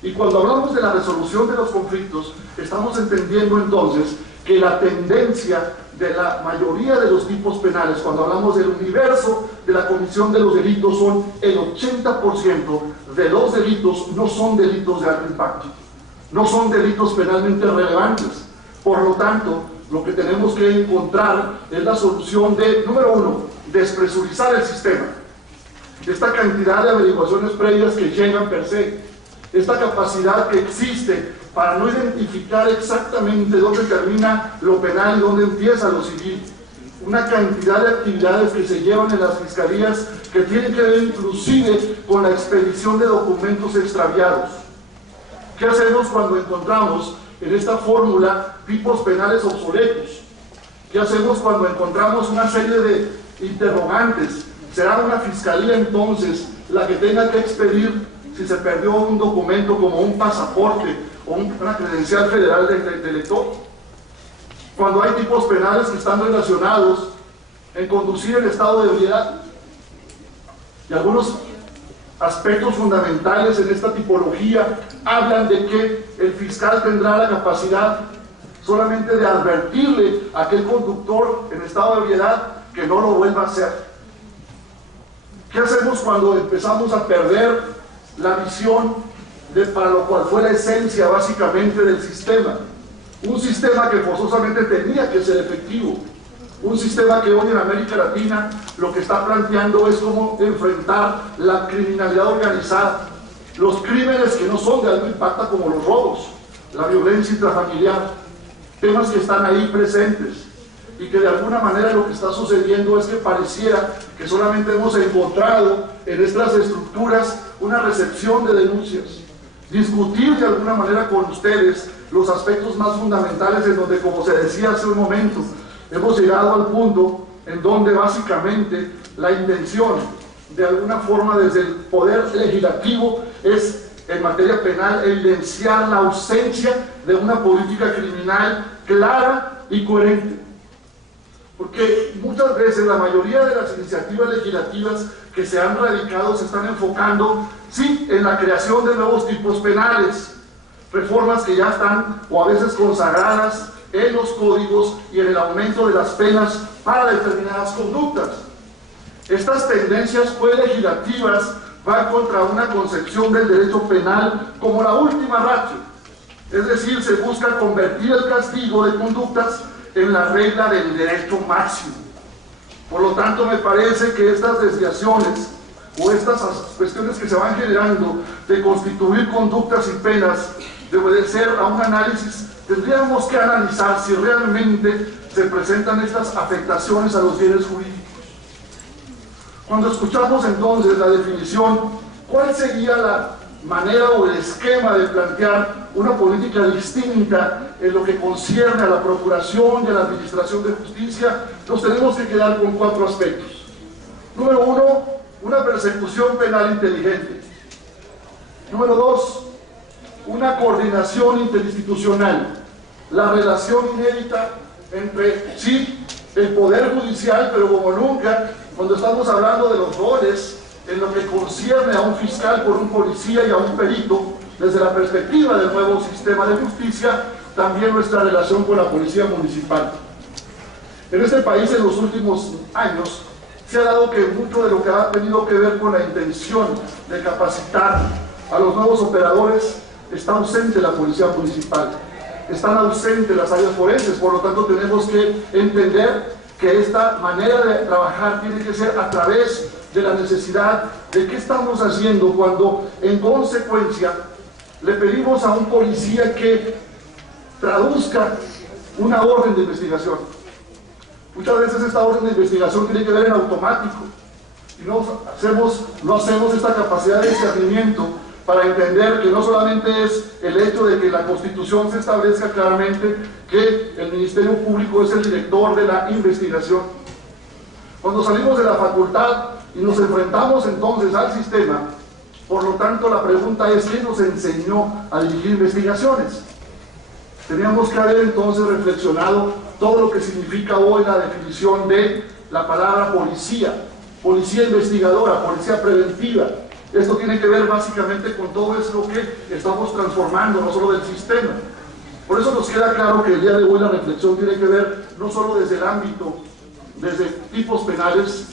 Y cuando hablamos de la resolución de los conflictos, estamos entendiendo entonces que la tendencia de la mayoría de los tipos penales, cuando hablamos del universo de la comisión de los delitos, son el 80% de los delitos no son delitos de alto impacto, no son delitos penalmente relevantes. Por lo tanto, lo que tenemos que encontrar es la solución de, número uno, despresurizar el sistema. Esta cantidad de averiguaciones previas que llegan per se, esta capacidad que existe para no identificar exactamente dónde termina lo penal y dónde empieza lo civil. Una cantidad de actividades que se llevan en las fiscalías que tienen que ver inclusive con la expedición de documentos extraviados. ¿Qué hacemos cuando encontramos en esta fórmula tipos penales obsoletos? ¿Qué hacemos cuando encontramos una serie de interrogantes? ¿Será una fiscalía entonces la que tenga que expedir si se perdió un documento como un pasaporte o una credencial federal de lector? Cuando hay tipos penales que están relacionados en conducir el estado de ebriedad, y algunos aspectos fundamentales en esta tipología hablan de que el fiscal tendrá la capacidad solamente de advertirle a aquel conductor en estado de ebriedad que no lo vuelva a hacer. ¿Qué hacemos cuando empezamos a perder la visión para lo cual fue la esencia básicamente del sistema? Un sistema que forzosamente tenía que ser efectivo, un sistema que hoy en América Latina lo que está planteando es cómo enfrentar la criminalidad organizada, los crímenes que no son de alto impacto como los robos, la violencia intrafamiliar, temas que están ahí presentes y que de alguna manera lo que está sucediendo es que pareciera que solamente hemos encontrado en estas estructuras una recepción de denuncias, discutir de alguna manera con ustedes los aspectos más fundamentales en donde, como se decía hace un momento, hemos llegado al punto en donde básicamente la intención de alguna forma desde el poder legislativo es en materia penal evidenciar la ausencia de una política criminal clara y coherente. Porque muchas veces la mayoría de las iniciativas legislativas que se han radicado se están enfocando, sí, en la creación de nuevos tipos penales, reformas que ya están o a veces consagradas en los códigos y en el aumento de las penas para determinadas conductas. Estas tendencias legislativas van contra una concepción del derecho penal como la última ratio, es decir, se busca convertir el castigo de conductas en la regla del derecho máximo. Por lo tanto, me parece que estas desviaciones o estas cuestiones que se van generando de constituir conductas y penas, de obedecer a un análisis, tendríamos que analizar si realmente se presentan estas afectaciones a los bienes jurídicos. Cuando escuchamos entonces la definición, ¿cuál sería la manera o el esquema de plantear una política distinta en lo que concierne a la procuración y a la administración de justicia? Nos tenemos que quedar con 4 aspectos. Número 1, una persecución penal inteligente. Número 2, una coordinación interinstitucional, la relación inédita entre, sí, el Poder Judicial, pero como nunca, cuando estamos hablando de los roles en lo que concierne a un fiscal por un policía y a un perito, desde la perspectiva del nuevo sistema de justicia, también nuestra relación con la policía municipal. En este país en los últimos años se ha dado que mucho de lo que ha tenido que ver con la intención de capacitar a los nuevos operadores está ausente la policía municipal, están ausentes las áreas forenses, por lo tanto tenemos que entender que esta manera de trabajar tiene que ser a través de la necesidad de qué estamos haciendo cuando en consecuencia le pedimos a un policía que traduzca una orden de investigación. Muchas veces esta orden de investigación tiene que ver en automático y no hacemos esta capacidad de discernimiento para entender que no solamente es el hecho de que la Constitución se establezca claramente que el Ministerio Público es el director de la investigación. Cuando salimos de la facultad y nos enfrentamos entonces al sistema, por lo tanto la pregunta es ¿quién nos enseñó a dirigir investigaciones? Teníamos que haber entonces reflexionado todo lo que significa hoy la definición de la palabra policía, policía investigadora, policía preventiva. Esto tiene que ver básicamente con todo eso que estamos transformando, no solo del sistema. Por eso nos queda claro que el día de hoy la reflexión tiene que ver no solo desde el ámbito, desde tipos penales,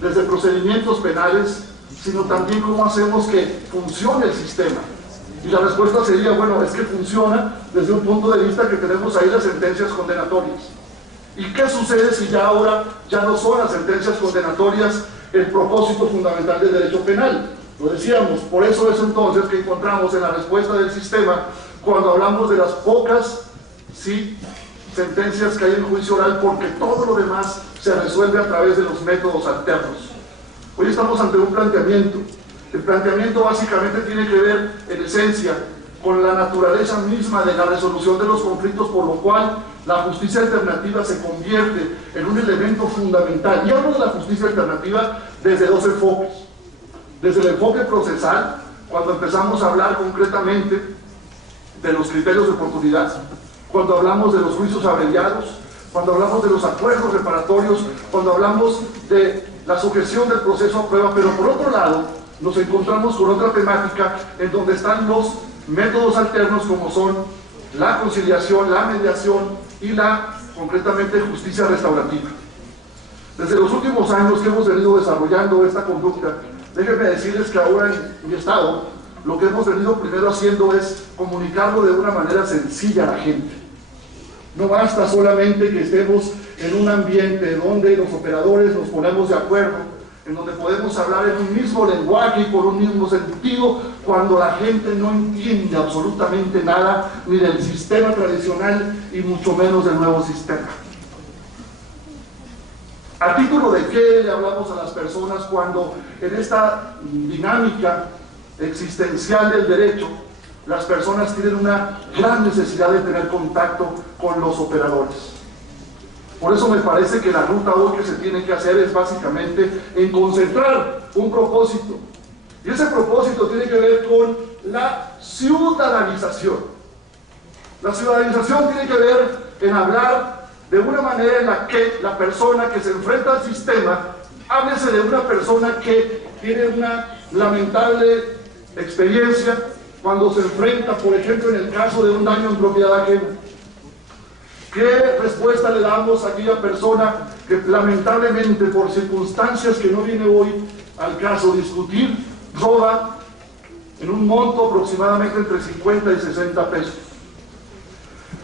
desde procedimientos penales, sino también cómo hacemos que funcione el sistema. Y la respuesta sería, bueno, es que funciona desde un punto de vista que tenemos ahí las sentencias condenatorias. ¿Y qué sucede si ya ahora ya no son las sentencias condenatorias el propósito fundamental del derecho penal? Lo decíamos, por eso es entonces que encontramos en la respuesta del sistema cuando hablamos de las pocas sentencias que hay en juicio oral, porque todo lo demás se resuelve a través de los métodos alternos. Hoy estamos ante un planteamiento. El planteamiento básicamente tiene que ver, en esencia, con la naturaleza misma de la resolución de los conflictos, por lo cual la justicia alternativa se convierte en un elemento fundamental. Y hablo de la justicia alternativa desde dos enfoques. Desde el enfoque procesal, cuando empezamos a hablar concretamente de los criterios de oportunidad, cuando hablamos de los juicios abreviados, cuando hablamos de los acuerdos reparatorios, cuando hablamos de la sujeción del proceso a prueba, pero por otro lado, nos encontramos con otra temática en donde están los métodos alternos como son la conciliación, la mediación y la, concretamente, justicia restaurativa. Desde los últimos años que hemos venido desarrollando esta conducta, déjenme decirles que ahora en mi estado, lo que hemos venido primero haciendo es comunicarlo de una manera sencilla a la gente. No basta solamente que estemos en un ambiente donde los operadores nos ponemos de acuerdo, en donde podemos hablar en un mismo lenguaje y por un mismo sentido, cuando la gente no entiende absolutamente nada ni del sistema tradicional y mucho menos del nuevo sistema. ¿A título de qué le hablamos a las personas cuando en esta dinámica existencial del derecho las personas tienen una gran necesidad de tener contacto con los operadores? Por eso me parece que la ruta hoy que se tiene que hacer es básicamente en concentrar un propósito. Y ese propósito tiene que ver con la ciudadanización. La ciudadanización tiene que ver en hablar de una manera en la que la persona que se enfrenta al sistema, háblese de una persona que tiene una lamentable experiencia cuando se enfrenta, por ejemplo, en el caso de un daño en propiedad ajena. ¿Qué respuesta le damos a aquella persona que lamentablemente por circunstancias que no viene hoy al caso discutir, roba en un monto aproximadamente entre 50 y 60 pesos?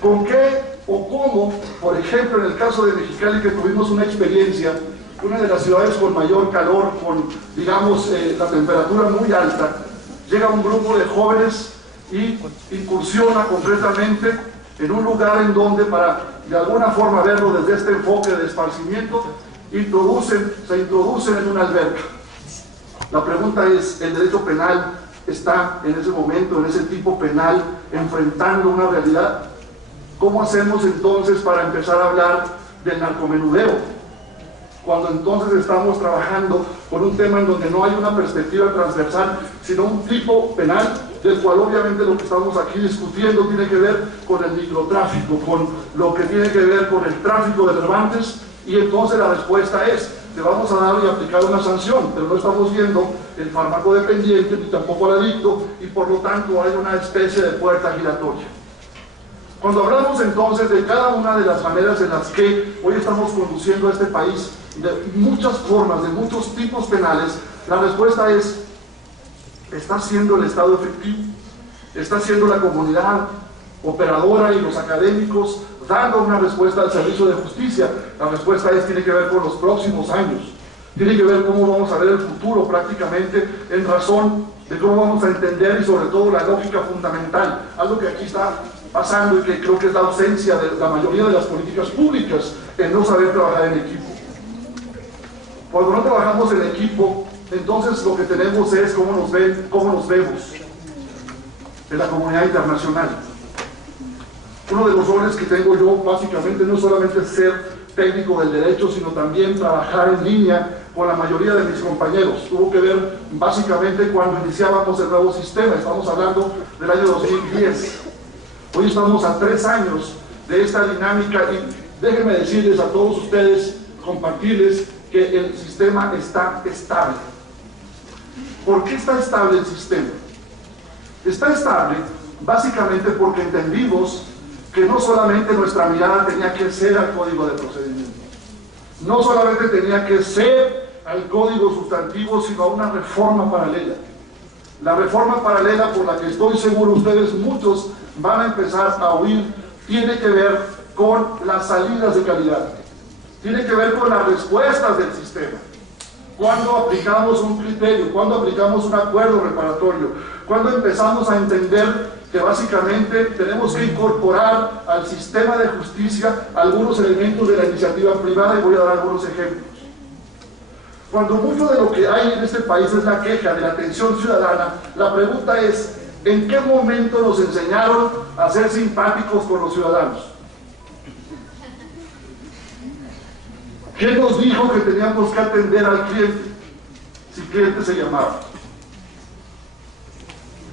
¿Con qué o cómo, por ejemplo, en el caso de Mexicali, que tuvimos una experiencia, una de las ciudades con mayor calor, con, digamos, la temperatura muy alta, llega un grupo de jóvenes y incursiona concretamente en un lugar en donde, para de alguna forma verlo desde este enfoque de esparcimiento, se introducen en una alberca. La pregunta es, ¿el derecho penal está en ese momento, en ese tipo penal, enfrentando una realidad? ¿Cómo hacemos entonces para empezar a hablar del narcomenudeo? Cuando entonces estamos trabajando con un tema en donde no hay una perspectiva transversal, sino un tipo penal, del cual obviamente lo que estamos aquí discutiendo tiene que ver con el microtráfico, con lo que tiene que ver con el tráfico de derramantes, y entonces la respuesta es, le vamos a dar y aplicar una sanción, pero no estamos viendo el fármaco dependiente ni tampoco al adicto, y por lo tanto hay una especie de puerta giratoria. Cuando hablamos entonces de cada una de las maneras en las que hoy estamos conduciendo a este país, de muchas formas, de muchos tipos penales, la respuesta es: ¿está siendo el Estado efectivo? ¿Está siendo la comunidad operadora y los académicos dando una respuesta al servicio de justicia? La respuesta tiene que ver con los próximos años, tiene que ver cómo vamos a ver el futuro prácticamente en razón de cómo vamos a entender y sobre todo la lógica fundamental, algo que aquí está pasando y que creo que es la ausencia de la mayoría de las políticas públicas, en no saber trabajar en equipo. Cuando no trabajamos en equipo, entonces lo que tenemos es cómo nos vemos en la comunidad internacional. Uno de los roles que tengo yo básicamente no solamente es ser técnico del derecho, sino también trabajar en línea con la mayoría de mis compañeros. Tuvo que ver básicamente cuando iniciábamos el nuevo sistema, estamos hablando del año 2010. Hoy estamos a 3 años de esta dinámica y déjenme decirles a todos ustedes, compartirles que el sistema está estable. ¿Por qué está estable el sistema? Está estable básicamente porque entendimos que no solamente nuestra mirada tenía que ser al Código de Procedimiento, no solamente tenía que ser al Código Sustantivo, sino a una reforma paralela. La reforma paralela por la que estoy seguro ustedes muchos van a empezar a oír tiene que ver con las salidas de calidad, tiene que ver con las respuestas del sistema. Cuando aplicamos un criterio, cuando aplicamos un acuerdo reparatorio, cuando empezamos a entender que básicamente tenemos que incorporar al sistema de justicia algunos elementos de la iniciativa privada, y voy a dar algunos ejemplos. Cuando mucho de lo que hay en este país es la queja de la atención ciudadana, la pregunta es: ¿en qué momento nos enseñaron a ser simpáticos con los ciudadanos? ¿Quién nos dijo que teníamos que atender al cliente, si cliente se llamaba?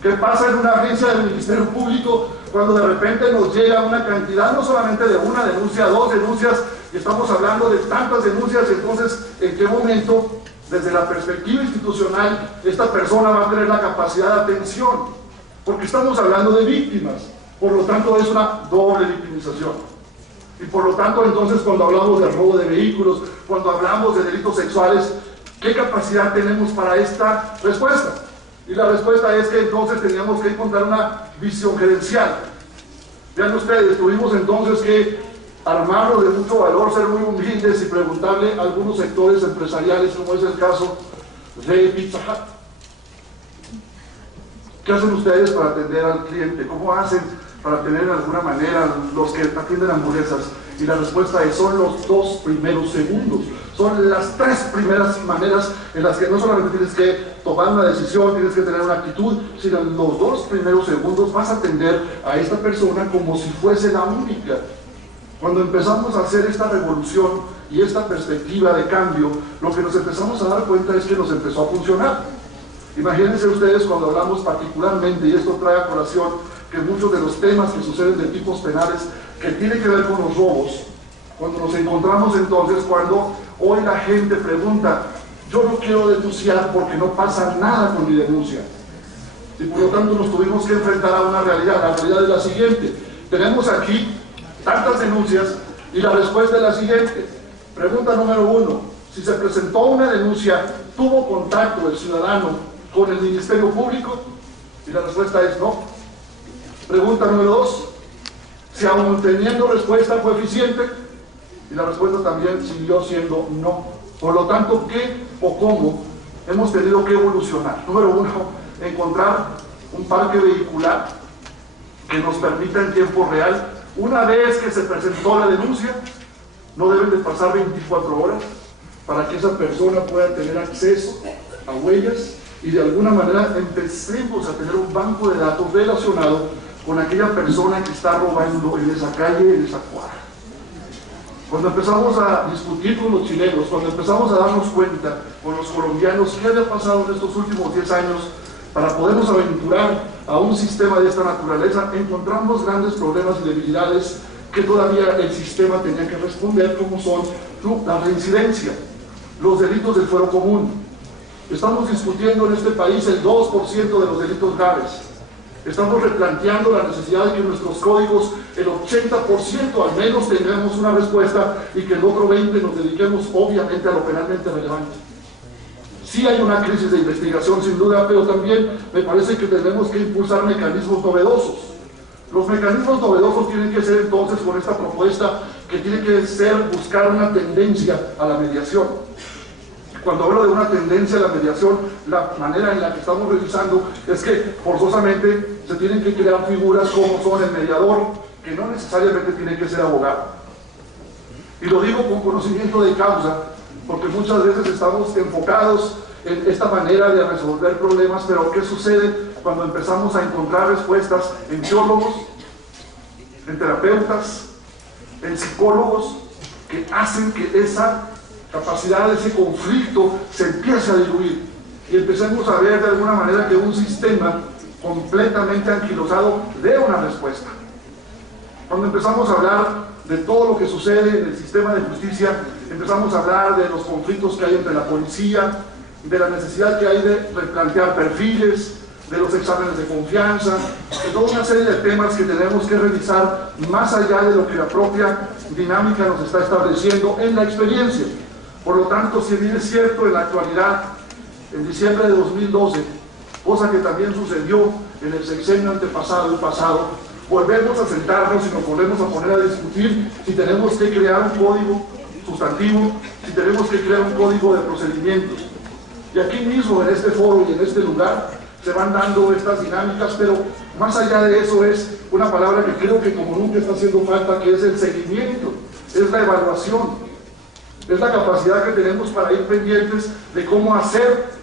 ¿Qué pasa en una agencia del Ministerio Público cuando de repente nos llega una cantidad, no solamente de una denuncia, 2 denuncias, y estamos hablando de tantas denuncias? Entonces, ¿en qué momento, desde la perspectiva institucional, esta persona va a tener la capacidad de atención? Porque estamos hablando de víctimas, por lo tanto es una doble victimización. Y por lo tanto, entonces, cuando hablamos de robo de vehículos, cuando hablamos de delitos sexuales, ¿qué capacidad tenemos para esta respuesta? Y la respuesta es que entonces teníamos que encontrar una visión gerencial. Vean ustedes, tuvimos entonces que armarnos de mucho valor, ser muy humildes y preguntarle a algunos sectores empresariales, como es el caso de Pizza Hut: ¿qué hacen ustedes para atender al cliente? ¿Cómo hacen para tener de alguna manera los que atienden hamburguesas? Y la respuesta es: son los 2 primeros segundos. Son las 3 primeras maneras en las que no solamente tienes que tomar una decisión, tienes que tener una actitud, sino en los 2 primeros segundos vas a atender a esta persona como si fuese la única. Cuando empezamos a hacer esta revolución y esta perspectiva de cambio, lo que nos empezamos a dar cuenta es que nos empezó a funcionar. Imagínense ustedes cuando hablamos particularmente, y esto trae a colación que muchos de los temas que suceden de tipos penales que tienen que ver con los robos, cuando nos encontramos entonces, cuando hoy la gente pregunta: yo no quiero denunciar porque no pasa nada con mi denuncia. Y por lo tanto nos tuvimos que enfrentar a una realidad. La realidad es la siguiente: tenemos aquí tantas denuncias y la respuesta es la siguiente. Pregunta número 1: si se presentó una denuncia, ¿tuvo contacto el ciudadano con el Ministerio Público? Y la respuesta es no. Pregunta número 2: si aún teniendo respuesta fue eficiente, y la respuesta también siguió siendo no. Por lo tanto, ¿qué o cómo hemos tenido que evolucionar? Número 1, encontrar un parque vehicular que nos permita en tiempo real, una vez que se presentó la denuncia, no deben de pasar 24 horas para que esa persona pueda tener acceso a huellas y de alguna manera empecemos a tener un banco de datos relacionado con aquella persona que está robando en esa calle, en esa cuadra. Cuando empezamos a discutir con los chilenos, cuando empezamos a darnos cuenta con los colombianos qué había pasado en estos últimos 10 años para podernos aventurar a un sistema de esta naturaleza, encontramos grandes problemas y debilidades que todavía el sistema tenía que responder, como son la reincidencia, los delitos del fuero común. Estamos discutiendo en este país el 2% de los delitos graves. Estamos replanteando la necesidad de que nuestros códigos, el 80% al menos, tengamos una respuesta y que el otro 20% nos dediquemos obviamente a lo penalmente relevante. Sí hay una crisis de investigación sin duda, pero también me parece que tenemos que impulsar mecanismos novedosos. Los mecanismos novedosos tienen que ser entonces con esta propuesta que tiene que ser buscar una tendencia a la mediación. Cuando hablo de una tendencia a la mediación, la manera en la que estamos revisando es que forzosamente se tienen que crear figuras como son el mediador, que no necesariamente tiene que ser abogado. Y lo digo con conocimiento de causa, porque muchas veces estamos enfocados en esta manera de resolver problemas, pero ¿qué sucede cuando empezamos a encontrar respuestas en biólogos, en terapeutas, en psicólogos, que hacen que esa capacidad, ese conflicto se empiece a diluir y empecemos a ver de alguna manera que un sistema completamente anquilosado dé una respuesta? Cuando empezamos a hablar de todo lo que sucede en el sistema de justicia, empezamos a hablar de los conflictos que hay entre la policía, de la necesidad que hay de replantear perfiles, de los exámenes de confianza, de toda una serie de temas que tenemos que revisar más allá de lo que la propia dinámica nos está estableciendo en la experiencia. Por lo tanto, si bien es cierto en la actualidad, en diciembre de 2012, cosa que también sucedió en el sexenio antepasado y pasado, volvemos a sentarnos y nos volvemos a poner a discutir si tenemos que crear un código sustantivo, si tenemos que crear un código de procedimientos. Y aquí mismo, en este foro y en este lugar, se van dando estas dinámicas, pero más allá de eso es una palabra que creo que como nunca está haciendo falta, que es el seguimiento, es la evaluación, es la capacidad que tenemos para ir pendientes de cómo hacer